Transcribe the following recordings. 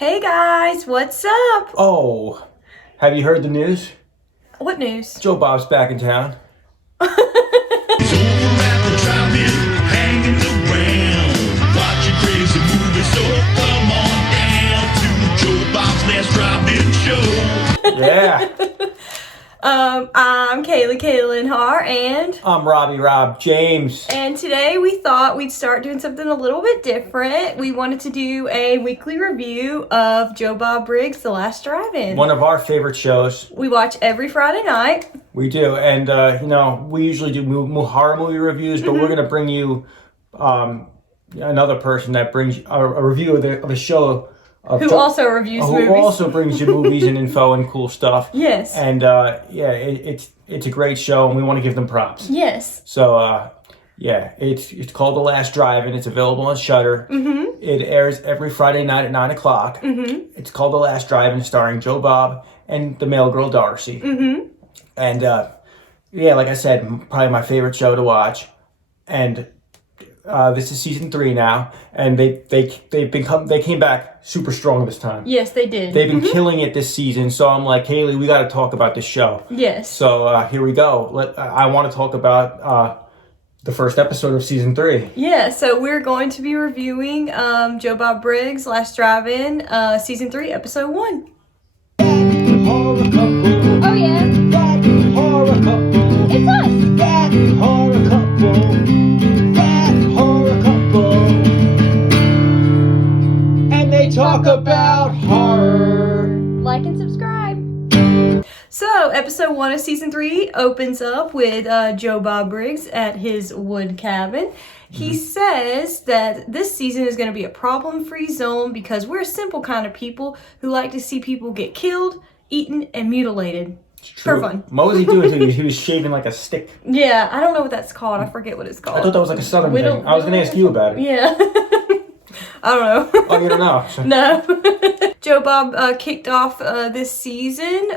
Hey guys, what's up? Oh, have you heard the news? What news? Joe Bob's back in town. Yeah. I'm Kayla Har, and I'm Rob James. And today we thought we'd start doing something a little bit different. We wanted to do a weekly review of Joe Bob Briggs, The Last Drive-In. One of our favorite shows. We watch every Friday night. We do, and we usually do horror movie reviews, but we're gonna bring you another person that brings a review of the show. Who also reviews movies. Who also brings you movies and info and cool stuff. Yes. And it's a great show, and we want to give them props. Yes. So it's called The Last Drive-In. It's available on Shudder. Mm-hmm. It airs every Friday night at 9 o'clock. Mm-hmm. It's called The Last Drive-In, starring Joe Bob and the male girl Darcy. Mm-hmm. And like I said, probably my favorite show to watch. And this is season 3 now, and they came back super strong this time. Yes, they did. They've been killing it this season, so I'm like, Haley, we got to talk about this show. Yes. So here we go. I want to talk about the first episode of season 3. Yeah, so we're going to be reviewing Joe Bob Briggs, Last Drive-In, season 3, episode 1. Horror couple. Oh yeah. That horror couple. It's us. That horror couple. That horror couple. And they talk about horror. Like and subscribe. So, episode 1 of season 3 opens up with Joe Bob Briggs at his wood cabin. He says that this season is going to be a problem-free zone because we're a simple kind of people who like to see people get killed, eaten, and mutilated. For fun. What was he doing to you? He was shaving like a stick. Yeah, I don't know what that's called. I forget what it's called. I thought that was like a southern thing. I was going to ask you about it. Yeah. I don't know. Oh, you don't know? No. Joe Bob kicked off this season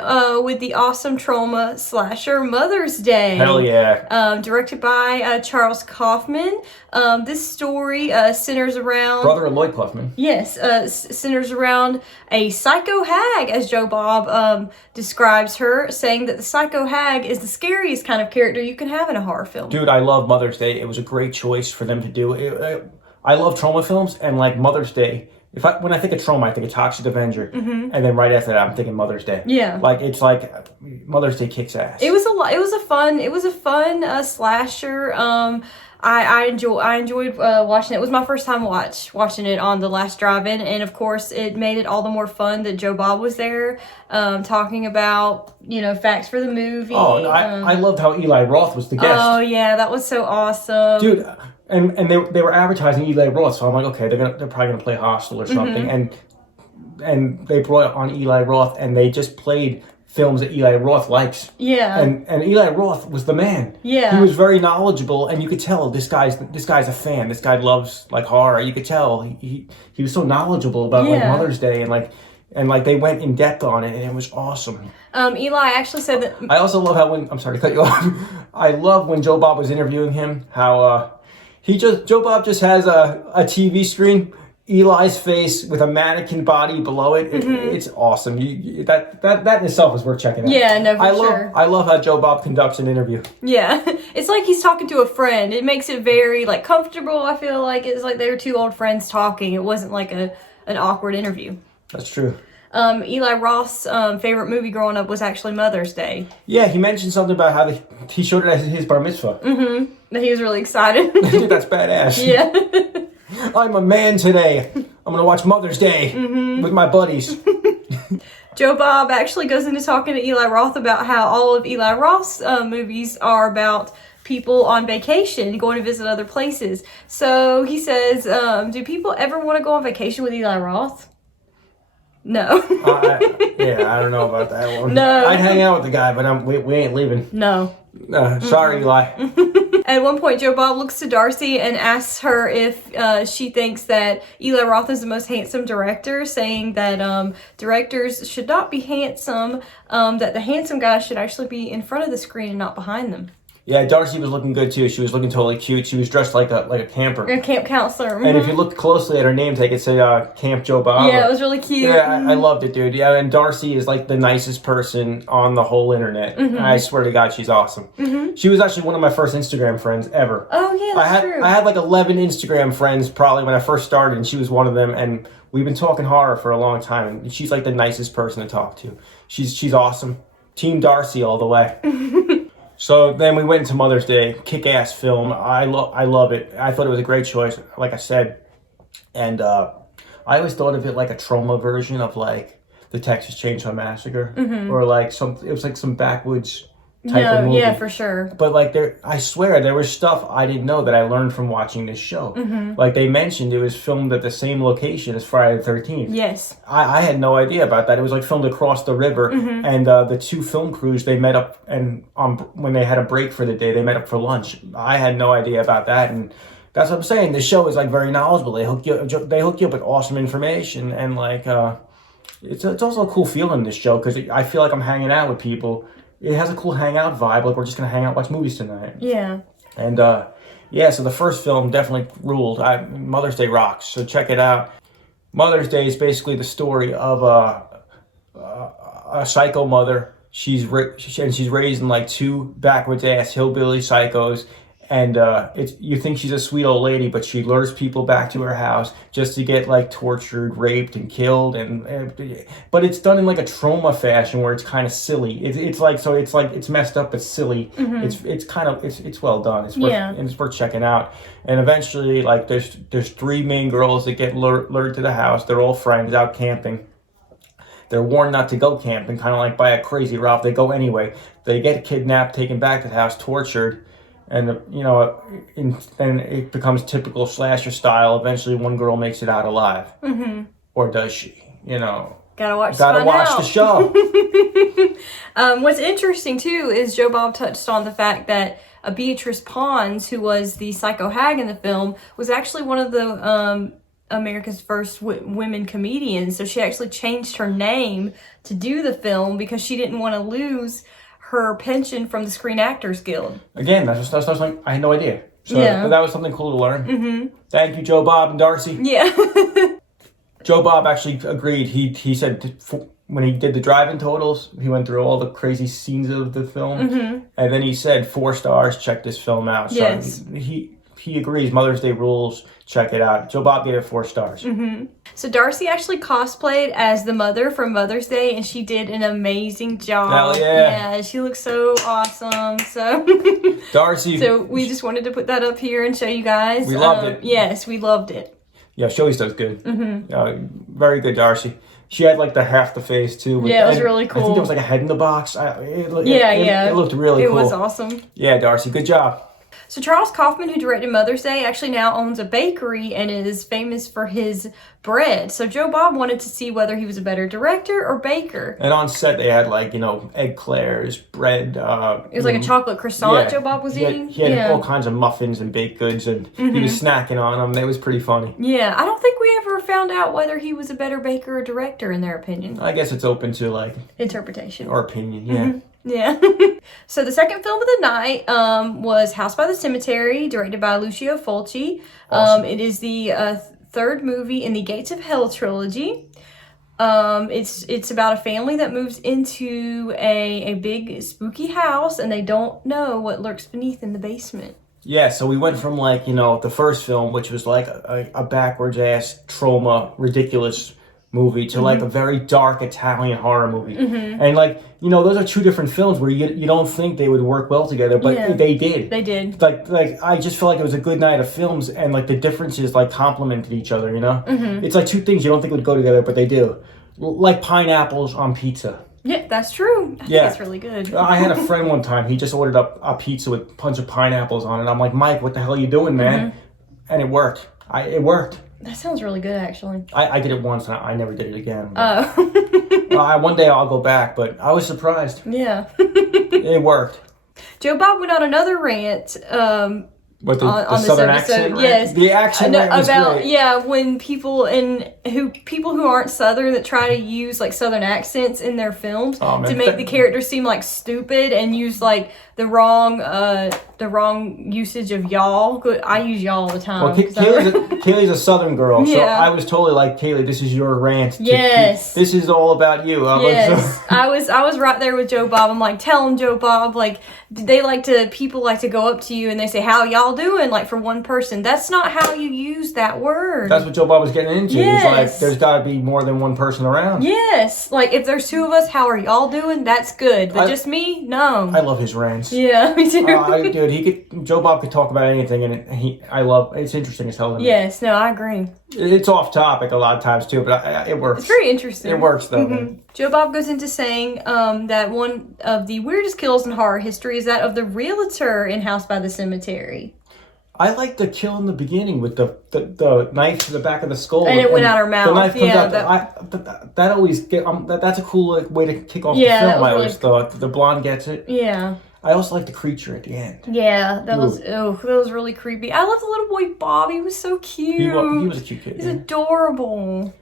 with the awesome trauma slasher Mother's Day. Hell yeah. Directed by Charles Kaufman. This story centers around... Brother of Lloyd Kaufman. Yes, centers around a psycho hag, as Joe Bob describes her, saying that the psycho hag is the scariest kind of character you can have in a horror film. Dude, I love Mother's Day. It was a great choice for them to do. I love trauma films, and like Mother's Day, when I think of trauma, I think of Toxic Avenger, and then right after that, I'm thinking Mother's Day. Yeah, it's like Mother's Day kicks ass. It was a fun slasher. I enjoyed watching it. It was my first time watching it on The Last Drive-In, and of course, it made it all the more fun that Joe Bob was there, talking about facts for the movie. Oh, I loved how Eli Roth was the guest. Oh yeah, that was so awesome, dude. And they were advertising Eli Roth, so I'm like, okay, they're probably gonna play Hostel or something, and they brought on Eli Roth, and they just played films that Eli Roth likes. Yeah. And Eli Roth was the man. Yeah. He was very knowledgeable, and you could tell this guy's a fan. This guy loves like horror. You could tell he was so knowledgeable about like Mother's Day and they went in depth on it, and it was awesome. Eli actually said that. I also love how I'm sorry to cut you off. I love when Joe Bob was interviewing him, how Joe Bob just has a TV screen, Eli's face with a mannequin body below it. It's awesome. That in itself is worth checking out. Yeah, no, for sure. I love how Joe Bob conducts an interview. Yeah, it's like he's talking to a friend. It makes it very comfortable. I feel like it's like they were two old friends talking. It wasn't like an awkward interview. That's true. Eli Roth's favorite movie growing up was actually Mother's Day. Yeah, he mentioned something about how he showed it at his bar mitzvah. He was really excited. Dude, that's badass. Yeah. I'm a man today. I'm going to watch Mother's Day with my buddies. Joe Bob actually goes into talking to Eli Roth about how all of Eli Roth's movies are about people on vacation, going to visit other places. So he says, do people ever want to go on vacation with Eli Roth? No. I don't know about that one. No. I'd hang out with the guy, but we ain't leaving. No. Sorry, Eli. At one point, Joe Bob looks to Darcy and asks her if she thinks that Eli Roth is the most handsome director, saying that directors should not be handsome, that the handsome guys should actually be in front of the screen and not behind them. Yeah, Darcy was looking good too. She was looking totally cute. She was dressed like a camper. A camp counselor. And if you look closely at her name tag, it said Camp Joe Bob. Yeah, it was really cute. Yeah, I loved it, dude. Yeah, and Darcy is like the nicest person on the whole internet. I swear to God, she's awesome. She was actually one of my first Instagram friends ever. Oh, yeah, that's true. I had like 11 Instagram friends probably when I first started, and she was one of them. And we've been talking horror for a long time, and she's like the nicest person to talk to. She's awesome. Team Darcy all the way. So then we went into Mother's Day, kick-ass film. I love it. I thought it was a great choice, like I said. And I always thought of it like a trauma version of like the Texas Chainsaw Massacre, or like it was like some backwoods type of movie. Yeah, for sure. But like I swear there was stuff I didn't know that I learned from watching this show. Like they mentioned it was filmed at the same location as Friday the 13th. Yes. I had no idea about that. It was like filmed across the river, and the two film crews, they met up, and when they had a break for the day, they met up for lunch. I had no idea about that, and that's what I'm saying. The show is like very knowledgeable. They hook you up with awesome information, and like it's also a cool feeling, this show, because I feel like I'm hanging out with people. It has a cool hangout vibe, like we're just gonna hang out, watch movies tonight. Yeah. And yeah, so the first film definitely ruled. Mother's Day rocks, so check it out. Mother's Day is basically the story of a psycho mother. She's raising like two backwards ass hillbilly psychos, and you think she's a sweet old lady, but she lures people back to her house just to get like tortured, raped, and killed, but it's done in like a trauma fashion where it's kind of silly. It's messed up but silly. It's well done. It's worth checking out. And eventually, like there's three main girls that get lured to the house. They're all friends out camping. They're warned not to go camping, kind of like by a crazy Ralph. They go anyway. They get kidnapped, taken back to the house, tortured. And, then it becomes typical slasher style. Eventually, one girl makes it out alive. Or does she? Gotta watch the show. What's interesting, too, is Joe Bob touched on the fact that Beatrice Pons, who was the psycho hag in the film, was actually one of the America's first women comedians. So she actually changed her name to do the film because she didn't want to lose her pension from the Screen Actors Guild. Again, that's something I had no idea. So that was something cool to learn. Thank you, Joe Bob and Darcy. Yeah. Joe Bob actually agreed. He said when he did the drive-in totals, he went through all the crazy scenes of the film, and then he said 4 stars. Check this film out. So yes. He agrees. Mother's Day rules. Check it out. Joe Bob gave it 4 stars. So Darcy actually cosplayed as the mother from Mother's Day, and she did an amazing job. Hell yeah. Yeah, she looks so awesome. So Darcy. So we just wanted to put that up here and show you guys. We loved it. Yes, we loved it. Yeah, she always does good. Very good, Darcy. She had like half the face too. Yeah, it was really cool. I think there was like a head in the box. It looked really cool. It was awesome. Yeah, Darcy, good job. So Charles Kaufman, who directed Mother's Day, actually now owns a bakery and is famous for his bread. So Joe Bob wanted to see whether he was a better director or baker. And on set, they had like, eclairs, bread. It was like a chocolate croissant Joe Bob was eating. He had all kinds of muffins and baked goods, and he was snacking on them. It was pretty funny. Yeah, I don't think we ever found out whether he was a better baker or director in their opinion. I guess it's open to like interpretation or opinion. Yeah. Yeah. So the second film of the night was House by the Cemetery, directed by Lucio Fulci. Awesome. It is the third movie in the Gates of Hell trilogy. It's about a family that moves into a big spooky house, and they don't know what lurks beneath in the basement. Yeah, so we went from like, the first film, which was like a backwards ass trauma, ridiculous movie, to like a very dark Italian horror movie. And like, those are two different films where you don't think they would work well together, but they did. They did. Like I just feel like it was a good night of films, and like the differences like complemented each other, It's like two things you don't think would go together, but they do. Like pineapples on pizza. Yeah, that's true. I think it's really good. I had a friend one time, he just ordered a pizza with a bunch of pineapples on it. I'm like, Mike, what the hell are you doing, man? And it worked. It worked. That sounds really good, actually. I did it once, and I never did it again. Oh. One day I'll go back, but I was surprised. Yeah. It worked. Joe Bob went on another rant What the on this southern episode. accent? Right? Yes, The accent right was about great. when people who aren't southern that try to use like southern accents in their films to make the characters seem like stupid and use like the wrong usage of y'all. I use y'all all the time. Well, Kaylee's a southern girl, so Yeah. I was totally like, Kaylee, this is your rant. Yes. This is all about you. Yes, I was right there with Joe Bob. I'm like, tell him, Joe Bob, like people like to go up to you and they say, how y'all doing? Like for one person. That's not how you use that word. That's what Joe Bob was getting into. Yes. He's like, there's got to be more than one person around. Yes, like if there's two of us, how are y'all doing? That's good. But just me, no. I love his rants. Yeah, me too. Dude, Joe Bob could talk about anything, and it's interesting as hell to me. Yes, no, I agree. It's off topic a lot of times too, but it works. It's very interesting. It works though. Man. Joe Bob goes into saying that one of the weirdest kills in horror history is that of the realtor in House by the Cemetery. I like the kill in the beginning with the knife to the back of the skull, and it went out her mouth. The knife comes yeah, out. That always that's a cool way to kick off the that film. was I always thought the blonde gets it. Yeah. I also like the creature at the end. Yeah, that was really creepy. I love the little boy Bob. He was so cute. He was a cute kid. He's adorable.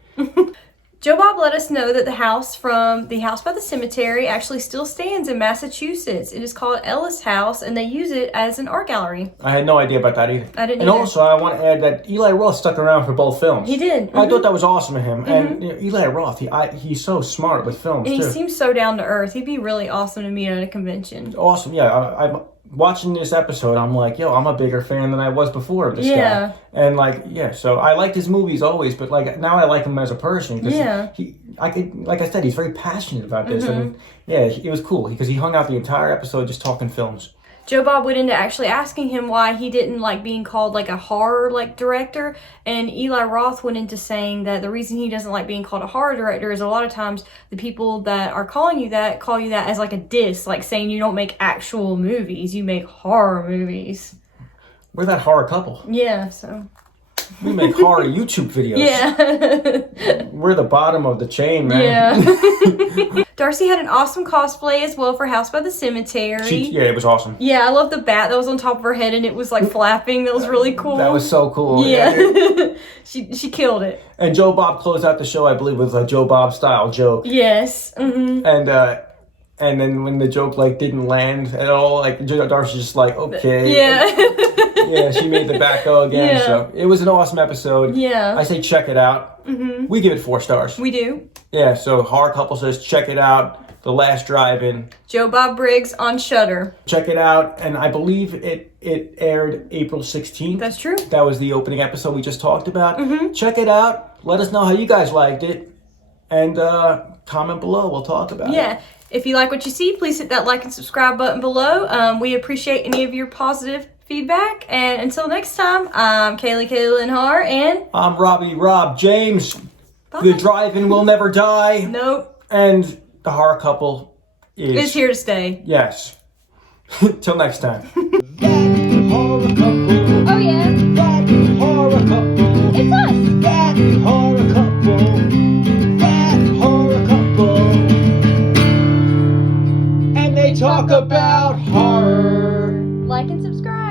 Joe Bob let us know that the house from the House by the Cemetery actually still stands in Massachusetts. It is called Ellis House, and they use it as an art gallery. I had no idea about that either. I didn't And either. also, I want to add that Eli Roth stuck around for both films. He did. I thought that was awesome of him. And Eli Roth, he's so smart with films, And he too. seems so down to earth. He'd be really awesome to meet at a convention. Awesome, yeah. I'm watching this episode. I'm like, yo, I'm a bigger fan than I was before of this guy. And like, yeah. So I liked his movies always, but like now I like him as a person because like I said, he's very passionate about this, and yeah, it was cool because he hung out the entire episode just talking films. Joe Bob went into actually asking him why he didn't like being called like a horror like director, and Eli Roth went into saying that the reason he doesn't like being called a horror director is a lot of times the people that are calling you that call you that as like a diss, like saying you don't make actual movies, you make horror movies. We're that horror couple. Yeah, so we make horror YouTube videos. Yeah. We're the bottom of the chain, man. Yeah. Darcy had an awesome cosplay as well for House by the Cemetery. Yeah, it was awesome. Yeah, I love the bat that was on top of her head and it was like flapping. That was really cool. That was so cool. Yeah. She killed it. And Joe Bob closed out the show, I believe, with a Joe Bob style joke. Yes. Mm-hmm. And then when the joke like didn't land at all, like Darcy's just like, okay. Yeah. Yeah, she made the bat go again. Yeah. So it was an awesome episode. Yeah. I say check it out. Mm-hmm. We give it 4 stars. We do. Yeah, so Horror Couple says check it out. The Last Drive-In. Joe Bob Briggs on Shudder. Check it out. And I believe it aired April 16th. That's true. That was the opening episode we just talked about. Mm-hmm. Check it out. Let us know how you guys liked it. And comment below. We'll talk about it. Yeah. If you like what you see, please hit that like and subscribe button below. We appreciate any of your positive feedback. And until next time, I'm Kaylee Linhar, and I'm Rob James. Bye. The drive-in will never die. Nope. And the Horror Couple It's here to stay. Yes. Till next time. That horror couple. Oh yeah. That horror couple. It's us. That horror couple. That horror couple. And they talk about horror. Like and subscribe.